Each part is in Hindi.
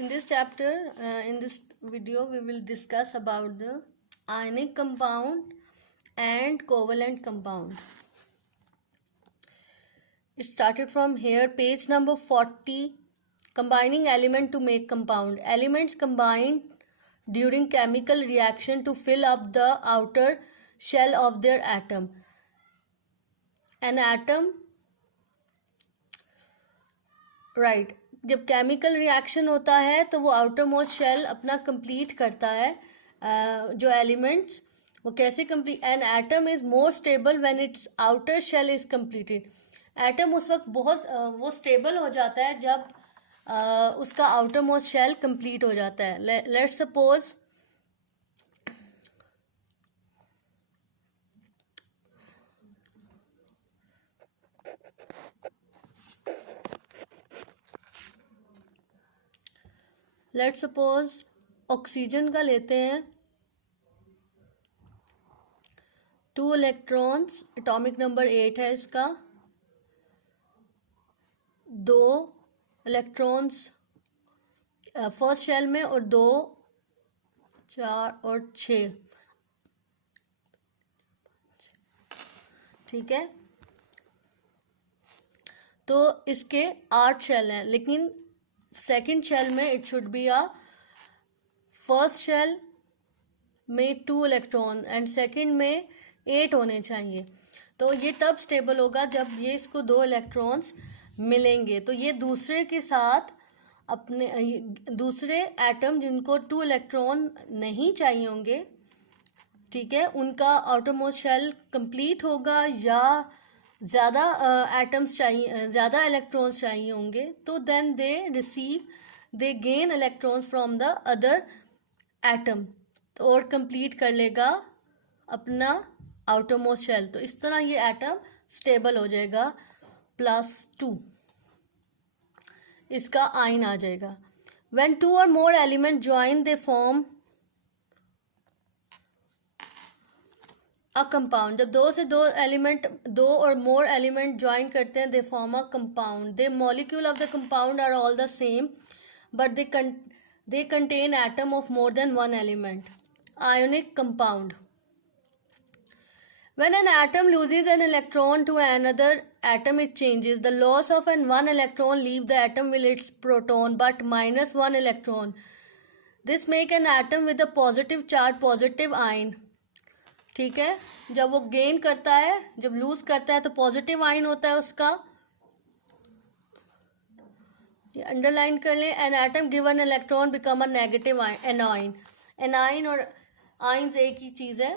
In this chapter, in this video, we will discuss about the ionic compound and covalent compound. It started from here, page number 40. Combining element to make compound. Elements combined during chemical reaction to fill up the outer shell of their atom. An atom, right, जब केमिकल रिएक्शन होता है तो वो आउटर मोस्ट शेल अपना कंप्लीट करता है. जो एलिमेंट्स वो कैसे complete. An atom is more stable when it's outer shell is completed. Atom उस वक्त बहुत वो स्टेबल हो जाता है जब उसका आउटर मोस्ट शेल कंप्लीट हो जाता है. लेट्स सपोज ऑक्सीजन का लेते हैं. 2 इलेक्ट्रॉन्स, एटॉमिक नंबर 8 है इसका. 2 इलेक्ट्रॉन्स फर्स्ट शेल में और 2, 4 और 6. ठीक है, तो इसके 8 शेल हैं, लेकिन सेकेंड शेल में it should be a first shell में 2 इलेक्ट्रॉन एंड सेकेंड में 8 होने चाहिए. तो ये तब स्टेबल होगा जब ये इसको 2 इलेक्ट्रॉन्स मिलेंगे. तो ये दूसरे के साथ अपने दूसरे एटम जिनको 2 इलेक्ट्रॉन नहीं चाहिए होंगे, ठीक है, उनका आउटर मोस्ट शेल कंप्लीट होगा या ज़्यादा एटम्स चाहिए, ज़्यादा इलेक्ट्रॉन्स चाहिए होंगे, तो then they gain electrons from the other atom और कंप्लीट कर लेगा अपना आउटर मोस्ट शेल. तो इस तरह ये एटम स्टेबल हो जाएगा. +2 इसका आयन आ जाएगा. व्हेन 2 और more element join they form a compound. जब 2 और मोर एलिमेंट ज्वाइन करते हैं, they form a compound. They molecule of the compound are all the same but they contain atom of more than one element. Ionic compound. When an atom loses an electron to another atom, it changes. The loss of one electron leaves the atom with its proton but minus 1 electron. This make an atom with a positive charge, positive ion. ठीक है, जब वो गेन करता है, जब लूज करता है तो पॉजिटिव आयन होता है उसका. ये अंडरलाइन कर लें. An atom given electron become a negative A9. A9 और आइंस एक ही चीज़ है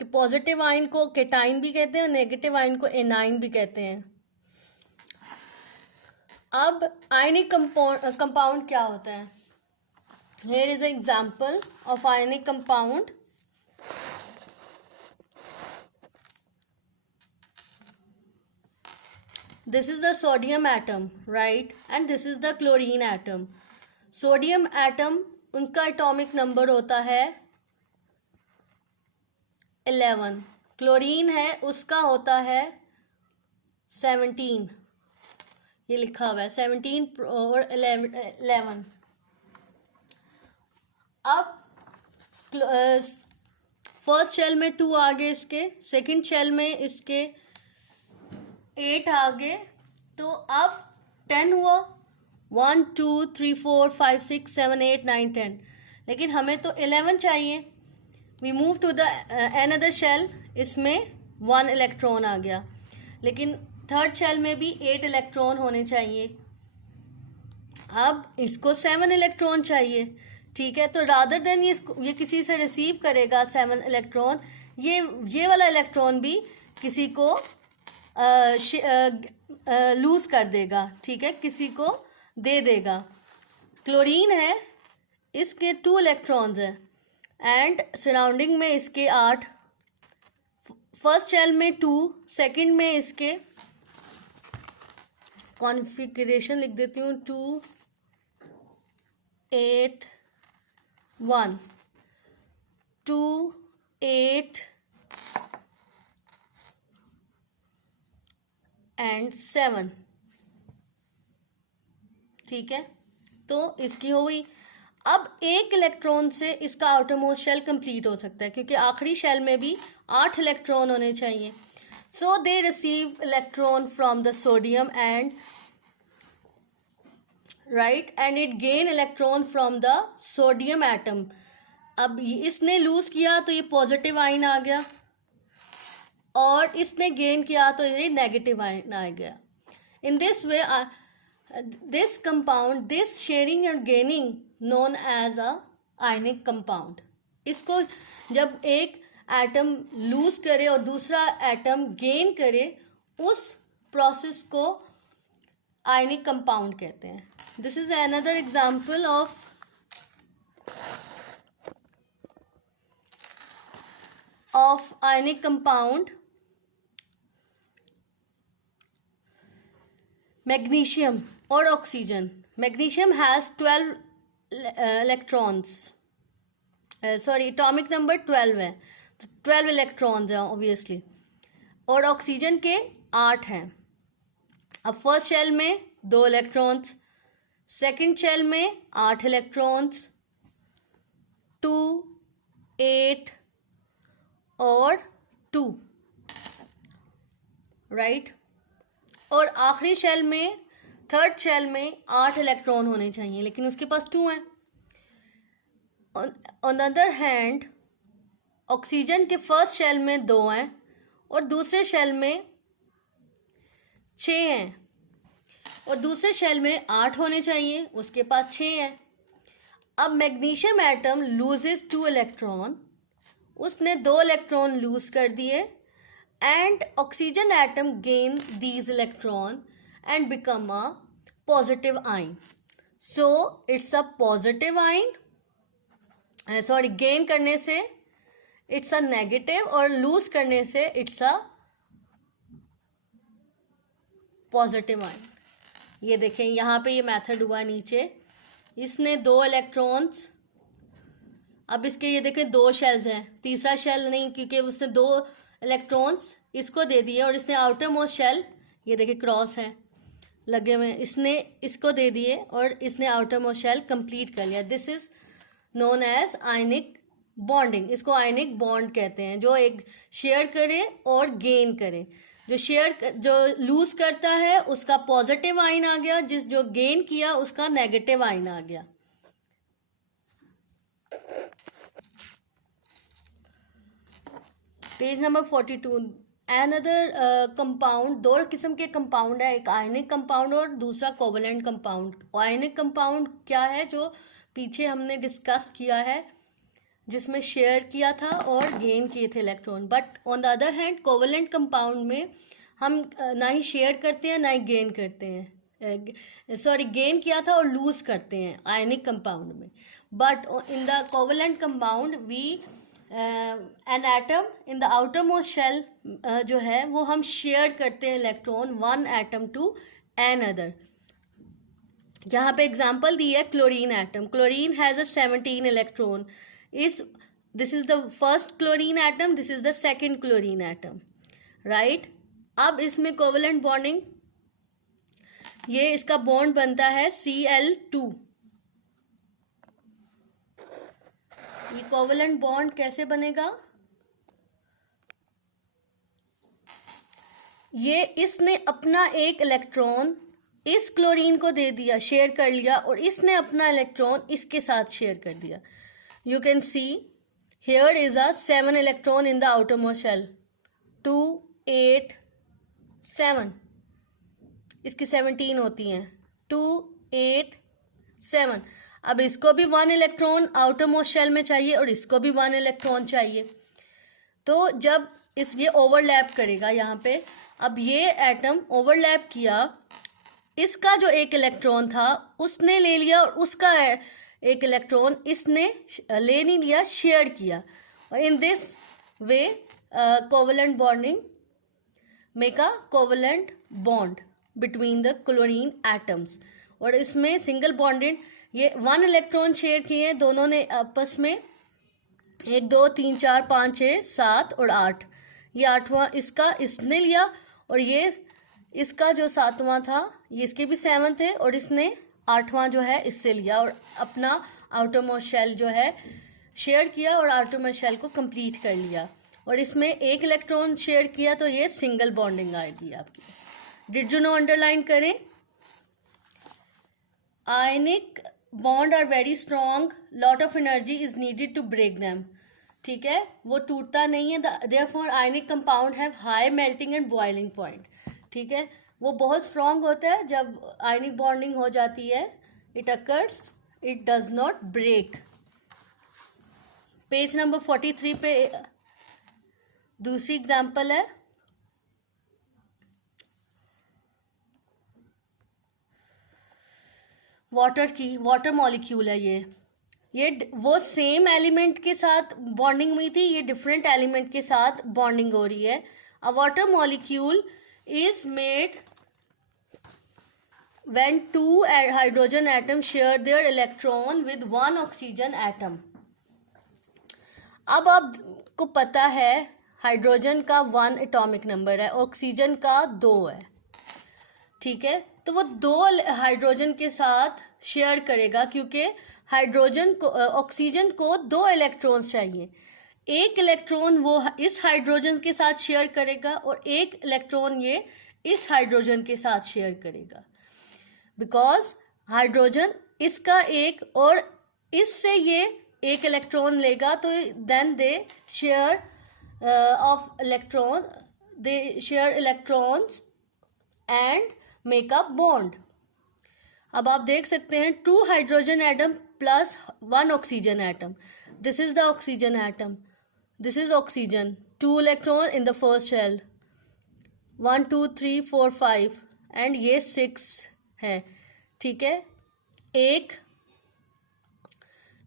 कि पॉजिटिव आयन को केटाइन भी कहते हैं और नेगेटिव आयन को एनाइन भी कहते हैं. अब आयनिक कंपाउंड क्या होता है. Here is an example of ionic compound. This is the sodium atom, right? And this is the chlorine atom. Sodium atom उनका एटॉमिक नंबर होता है 11. क्लोरीन है उसका होता है 17. ये लिखा हुआ है 17 और 11. अब फर्स्ट शेल में 2 आ गए इसके, सेकंड शेल में इसके 8 आ गए, तो अब 10 हुआ. 1 2 3 4 5 6 7 8 9 10. लेकिन हमें तो 11 चाहिए. We move to the another shell. इसमें 1 इलेक्ट्रॉन आ गया, लेकिन थर्ड शेल में भी 8 इलेक्ट्रॉन होने चाहिए. अब इसको 7 इलेक्ट्रॉन चाहिए. ठीक है, तो रादर देन ये किसी से रिसीव करेगा 7 इलेक्ट्रॉन, ये वाला इलेक्ट्रॉन भी किसी को लूज कर देगा. ठीक है, किसी को दे देगा. क्लोरीन है, इसके 2 इलेक्ट्रॉन्स हैं एंड सराउंडिंग में इसके 8. फर्स्ट शेल में 2, सेकंड में इसके कॉन्फ़िगरेशन लिख देती हूँ. 2 8 1 2 8 एंड 7. ठीक है, तो इसकी हो गई. अब एक इलेक्ट्रॉन से इसका आउटरमोस्ट शेल कंप्लीट हो सकता है, क्योंकि आखिरी शेल में भी 8 इलेक्ट्रॉन होने चाहिए. So they receive electron from the sodium and right, and it gain electron from the sodium atom. अब इसने लूज किया तो ये पॉजिटिव आइन आ गया, और इसने गेन किया तो ये नेगेटिव आइन आ गया. In this way this compound, this sharing and gaining known as a ionic compound. इसको जब एक एटम लूज करे और दूसरा एटम गेन करे, उस प्रोसेस को आयनिक कंपाउंड कहते हैं. This is another example of ionic compound. Magnesium or oxygen. Magnesium has 12 electrons. Atomic number 12 है, तो 12 इलेक्ट्रॉन्स हैं ऑब्वियसली, और ऑक्सीजन के 8 हैं. अब फर्स्ट शेल में 2 इलेक्ट्रॉन्स, सेकंड शेल में 8 इलेक्ट्रॉन्स, 2, 8 और 2, राइट. और आखिरी शेल में, थर्ड शेल में 8 इलेक्ट्रॉन होने चाहिए, लेकिन उसके पास 2 हैं. On the other hand oxygen के फर्स्ट शेल में 2 हैं और दूसरे शेल में 6 हैं, और दूसरे शेल में 8 होने चाहिए, उसके पास 6 हैं. अब मैग्नीशियम एटम लूजेस 2 इलेक्ट्रॉन, उसने 2 इलेक्ट्रॉन लूज कर दिए, and oxygen atom gain these electron and become a positive ion. So it's a positive ion. Gain करने से इट्स अ नेगेटिव, और लूज करने से इट्स अ पॉजिटिव आइन. ये देखें, यहाँ पे ये मेथड हुआ नीचे. इसने 2 इलेक्ट्रॉन्स, अब इसके ये देखें 2 शेल्स हैं, तीसरा शेल नहीं, क्योंकि उसने 2 इलेक्ट्रॉन्स इसको दे दिए, और इसने आउटर मोस्ट शेल, ये देखें क्रॉस हैं लगे हुए, इसने इसको दे दिए और इसने आउटर मोस्ट शेल कंप्लीट कर लिया. This is known as ionic bonding. इसको आयनिक बॉन्ड कहते हैं, जो एक शेयर करे और गेन करे. जो लूज करता है उसका पॉजिटिव आइन आ गया, जो गेन किया उसका नेगेटिव आइन आ गया. Page number 42. अनदर कंपाउंड, 2 किस्म के कंपाउंड है, एक आयनिक कंपाउंड और दूसरा कोवलेंट कंपाउंड. आयनिक कंपाउंड क्या है, जो पीछे हमने डिस्कस किया है, जिसमें शेयर किया था और गेन किए थे electron. But on the other hand covalent compound में हम ना ही शेयर करते हैं ना ही गेन करते हैं. गेन किया था और लूज करते हैं आयनिक कंपाउंड में. But in the covalent compound we an atom in the outer most shell जो है वो हम शेयर करते हैं electron, 1 atom to an other. यहाँ पे एग्जाम्पल दी है chlorine atom. Chlorine has a 17 electron. This is the first chlorine atom, this is the second chlorine atom, right. अब इसमें कोवलेंट बॉन्डिंग, ये इसका बॉन्ड बनता है Cl2. ये कोवलेंट बॉन्ड कैसे बनेगा, ये इसने अपना एक इलेक्ट्रॉन इस क्लोरीन को दे दिया, शेयर कर लिया, और इसने अपना इलेक्ट्रॉन इसके साथ शेयर कर दिया. You can see here is a 7 electron in the outermost shell, 2, 8, 7. इसकी 17 होती हैं, 2, 8, 7. अब इसको भी 1 इलेक्ट्रॉन आउटर मोस्ट शेल में चाहिए और इसको भी 1 इलेक्ट्रॉन चाहिए. तो जब ये ओवरलैप करेगा यहाँ पे, अब ये एटम ओवरलैप किया, इसका जो एक इलेक्ट्रॉन था उसने ले लिया, और उसका एक इलेक्ट्रॉन इसने ले नहीं लिया, शेयर किया. और इन this way covalent bonding make a covalent bond between the chlorine atoms. और इसमें सिंगल बॉन्डेड, ये 1 इलेक्ट्रॉन शेयर किए दोनों ने आपस में, 1, 2, 3, 4, 5, 6, 7 और 8. ये 8वां इसका इसने लिया, और ये इसका जो 7वां था ये इसके भी 7 थे, और इसने 8वां जो है इससे लिया और अपना आउटरमोस्ट शेल जो है शेयर किया और आउटरमोस्ट शेल को कंप्लीट कर लिया, और इसमें एक इलेक्ट्रॉन शेयर किया तो ये सिंगल बॉन्डिंग आएगी आपकी। डिड यू नो अंडरलाइन करें। Ionic bond are very strong, lot of energy is needed to break them. ठीक है, वो टूटता नहीं है, therefore ionic compound have high melting and boiling point. ठीक है, वो बहुत स्ट्रॉन्ग होता है, जब आयनिक बॉन्डिंग हो जाती है it occurs, it does not break. Page number 43 पे दूसरी एग्जाम्पल है, वाटर की, वाटर मॉलिक्यूल है ये वो सेम एलिमेंट के साथ बॉन्डिंग हुई थी, ये डिफरेंट एलिमेंट के साथ बॉन्डिंग हो रही है। अ water molecule is made when two hydrogen atoms share their electron with one oxygen atom। अब आपको पता है हाइड्रोजन का 1 एटॉमिक नंबर है, ऑक्सीजन का 2 है। ठीक है, तो वो 2 हाइड्रोजन के साथ शेयर करेगा, क्योंकि हाइड्रोजन को ऑक्सीजन को 2 इलेक्ट्रॉन्स चाहिए। एक इलेक्ट्रॉन वो इस हाइड्रोजन के साथ शेयर करेगा और एक इलेक्ट्रॉन ये इस हाइड्रोजन के साथ शेयर करेगा, बिकॉज हाइड्रोजन इसका एक और इससे ये एक इलेक्ट्रॉन लेगा, तो then they share of electron, they share electrons and make a bond. अब आप देख सकते हैं 2 hydrogen atom plus 1 oxygen atom, this is the oxygen atom, this is oxygen, 2 electron in the first shell, 1 2 3 4 5 and ये 6 है। ठीक है, एक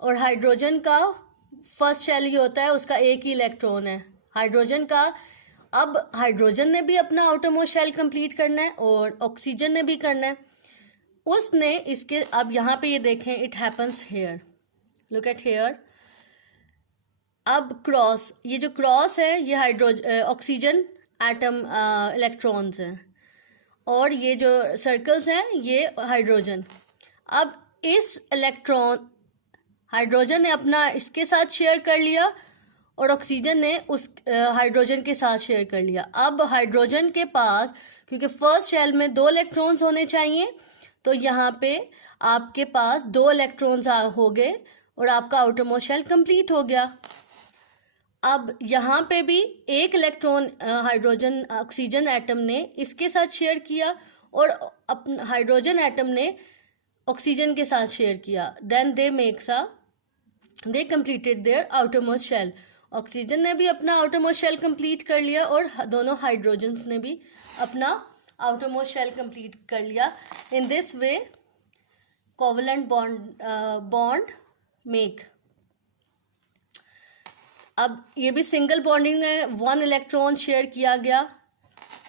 और हाइड्रोजन का फर्स्ट शेल ही होता है, उसका एक ही इलेक्ट्रॉन है हाइड्रोजन का। अब हाइड्रोजन ने भी अपना आउटरमोस्ट शेल कंप्लीट करना है और ऑक्सीजन ने भी करना है, उसने इसके, अब यहाँ पे ये देखें, it happens here, look at here. अब क्रॉस, ये जो क्रॉस है ये ऑक्सीजन एटम इलेक्ट्रॉन्स हैं, और ये जो सर्कल्स हैं ये हाइड्रोजन। अब इस इलेक्ट्रॉन हाइड्रोजन ने अपना इसके साथ शेयर कर लिया और ऑक्सीजन ने उस हाइड्रोजन के साथ शेयर कर लिया। अब हाइड्रोजन के पास, क्योंकि फर्स्ट शेल में 2 इलेक्ट्रॉन्स होने चाहिए, तो यहाँ पे आपके पास 2 इलेक्ट्रॉन्स हो गए और आपका आउटरमोस्ट शेल कंप्लीट हो गया। अब यहाँ पे भी एक इलेक्ट्रॉन हाइड्रोजन ऑक्सीजन एटम ने इसके साथ शेयर किया और अपना हाइड्रोजन एटम ने ऑक्सीजन के साथ शेयर किया, then they completed their outermost shell. Oxygen ने भी अपना आउटरमोस्ट शेल कंप्लीट कर लिया और दोनों हाइड्रोजन्स ने भी अपना आउटरमोस्ट शेल कंप्लीट कर लिया। इन this way covalent bond make. अब ये भी सिंगल बॉन्डिंग में 1 इलेक्ट्रॉन शेयर किया गया,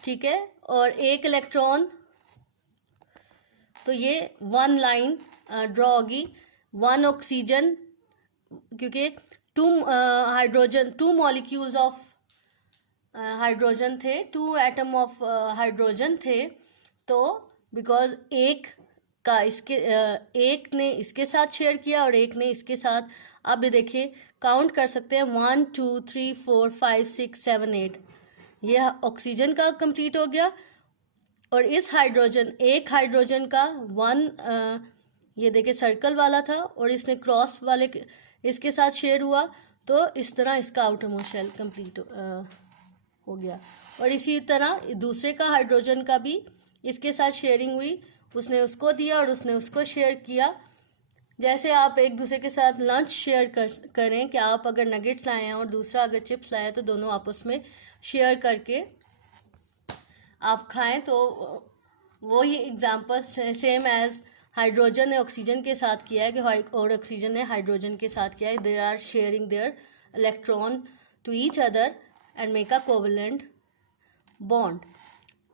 ठीक है, और एक इलेक्ट्रॉन, तो ये 1 लाइन ड्रॉ होगी, 1 ऑक्सीजन, क्योंकि 2 मॉलिक्यूल्स ऑफ हाइड्रोजन थे, 2 एटम ऑफ हाइड्रोजन थे, तो बिकॉज एक ने इसके साथ शेयर किया और एक ने इसके साथ। अब ये देखिए, काउंट कर सकते हैं, 1 2 3 4 5 6 7 8, ये ऑक्सीजन का कंप्लीट हो गया। और इस एक हाइड्रोजन का 1 ये देखिए सर्कल वाला था और इसने क्रॉस वाले इसके साथ शेयर हुआ, तो इस तरह इसका आउटरमोस्ट शेल कंप्लीट हो गया। और इसी तरह दूसरे का हाइड्रोजन का भी इसके साथ शेयरिंग हुई, उसने उसको दिया और उसने उसको शेयर किया। जैसे आप एक दूसरे के साथ लंच शेयर करें कि आप अगर नगेट्स लाए हैं और दूसरा अगर चिप्स लाए हैं, तो दोनों आपस में शेयर करके आप खाएं, तो वो ही एग्जांपल सेम एज हाइड्रोजन ने ऑक्सीजन के साथ किया है कि और ऑक्सीजन ने हाइड्रोजन के साथ किया है, they are sharing their electron to each other and make a covalent bond.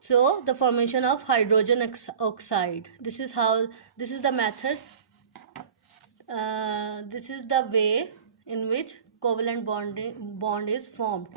So the formation of hydrogen oxide, this is the method, this is the way in which covalent bond is formed.